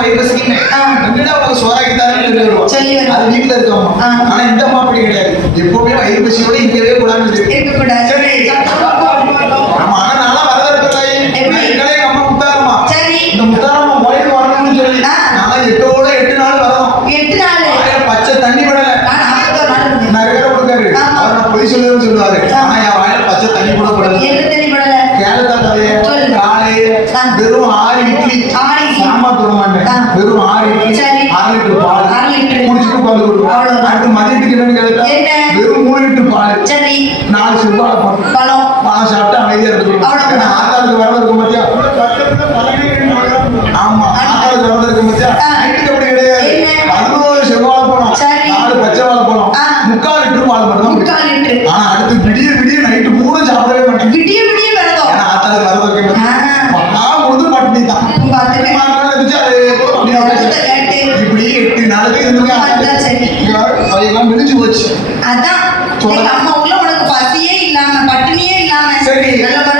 வயிறு பசிக்குமே என்னடா உங்களுக்கு சோறாக்கி தரேன்னு சொல்லி வருவோம். அது வீட்டுல இருக்கோம். ஆனா இந்த அம்மா அப்படி கிடையாது. எப்பவுமே வயிறு பசியோட இருக்கவே கூடாது. சரி ஆமா. ஆனா நாளா வரதா எங்களே அம்மா முத்தாரம்மா இந்த முத்தாரம்மா கோயிலுக்கு வரணும்னு சொல்லி நாளா 8 நாள் வரணும். 8 நாள் பச்சை தண்ணி படல. நிறைய கொடுக்காரு. அவர் நான் பொய் சொல்லுன்னு சொல்லுவாரு. ஆனா என் வாயில பச்சை தண்ணி கூட படல. கேளத்தா கதைய காலையில வெறும் 6 இட்லி சாம்பார் தூட மாட்டேன். வெறும் 6 இட்லி 6 லிட்டர் பால் குடிச்சிட்டு பால் கொடுக்கும். அடுத்து மதியத்துக்கு என்னன்னு கேட்டா வெறும் 3 லிட்டர் பால் 4 செவ்வாழை பழம் சாப்பிட்டு அமைதியா இருக்கும். ஆத்தாளுக்கு வரல இருக்கும் பத்தியா. ஆமா ஆத்தாளுக்கு வரல இருக்கும் பத்தியா. நைட்டுக்கு அப்படி கிடையாது. 11 செவ்வாழை பழம் 4 பச்சை வாழை பழம் 3/4 லிட்டர் பால் மட்டும் தான். ஆனா அடுத்து விடிய நைட்டு பூரா சாப்பிடவே மாட்டேன். ஏன்னா ஆத்தாளுக்கு வரல இருக்கும். நான் கொடுத்து பட்டினி தான். இப்படி 8 நாளுக்கு இருந்துங்க மிடிஞ்சு போச்சு. அதான் அம்மா உள்ள உனக்கு பசியே இல்லாம பட்டினியே இல்லாம நல்ல